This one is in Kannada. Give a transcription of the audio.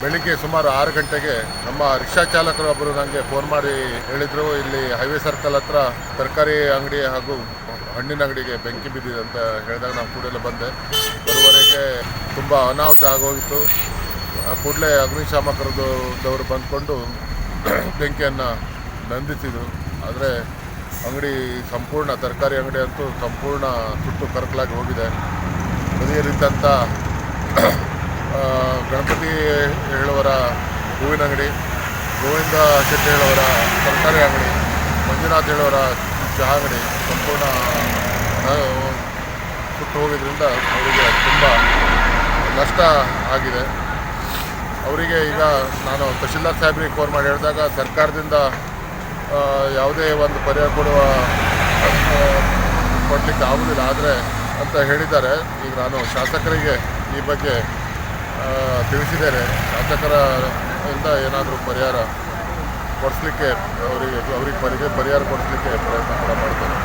ಬೆಳಿಗ್ಗೆ ಸುಮಾರು 6 ಗಂಟೆಗೆ ನಮ್ಮ ರಿಕ್ಷಾ ಚಾಲಕರೊಬ್ಬರು ನನಗೆ ಫೋನ್ ಮಾಡಿ ಹೇಳಿದರು, ಇಲ್ಲಿ ಹೈವೇ ಸರ್ಕಲ್ ಹತ್ರ ತರಕಾರಿ ಅಂಗಡಿ ಹಾಗೂ ಹಣ್ಣಿನ ಅಂಗಡಿಗೆ ಬೆಂಕಿ ಬಿದ್ದಿದೆ ಅಂತ ಹೇಳಿದಾಗ ನಾನು ಕೂಡಲೇ ಬಂದೆ. ಬರುವವರೆಗೆ ತುಂಬ ಅನಾಹುತ ಆಗೋಗಿತ್ತು. ಕೂಡಲೇ ಅಗ್ನಿಶಾಮಕರದವರು ಬಂದ್ಕೊಂಡು ಬೆಂಕಿಯನ್ನು ನಂದಿಸಿದರು. ಆದರೆ ಅಂಗಡಿ ಸಂಪೂರ್ಣ ತರಕಾರಿ ಅಂಗಡಿ ಅಂತೂ ಸಂಪೂರ್ಣ ಸುಟ್ಟು ಕರಕಲಾಗಿ ಹೋಗಿದೆ. ಬದಿಯಲ್ಲಿದ್ದಂಥ ಗಣಪತಿ ಹೇಳುವರ ಹೂವಿನ ಅಂಗಡಿ, ಗೋವಿಂದ ಶೆಟ್ಟಿ ಹೇಳುವರ ತರಕಾರಿ ಅಂಗಡಿ, ಮಂಜುನಾಥ್ ಹೇಳುವರ ಚಹಾ ಅಂಗಡಿ ಸಂಪೂರ್ಣ ಸುಟ್ಟು ಹೋಗಿದ್ದರಿಂದ ಅವರಿಗೆ ತುಂಬ ನಷ್ಟ ಆಗಿದೆ. ಅವರಿಗೆ ಈಗ ನಾನು ತಹಶೀಲ್ದಾರ್ ಸಾಹೇಬ್ರಿಗೆ ಫೋನ್ ಮಾಡಿ ಹೇಳಿದಾಗ ಸರ್ಕಾರದಿಂದ ಯಾವುದೇ ಒಂದು ಪರಿಹಾರ ಕೊಡಲಿಕ್ಕೆ ಆಗುವುದಿಲ್ಲ ಆದರೆ ಅಂತ ಹೇಳಿದ್ದಾರೆ. ಈಗ ನಾನು ಶಾಸಕರಿಗೆ ಈ ಬಗ್ಗೆ ತಿಳಿಸಿದ್ದೇನೆ. ಶಾಸಕರಿಂದ ಏನಾದರೂ ಪರಿಹಾರ ಕೊಡಿಸ್ಲಿಕ್ಕೆ ಅವರಿಗೆ ಪರಿಹಾರ ಕೊಡಿಸ್ಲಿಕ್ಕೆ ಪ್ರಯತ್ನ ಕೂಡ ಮಾಡ್ತೇನೆ.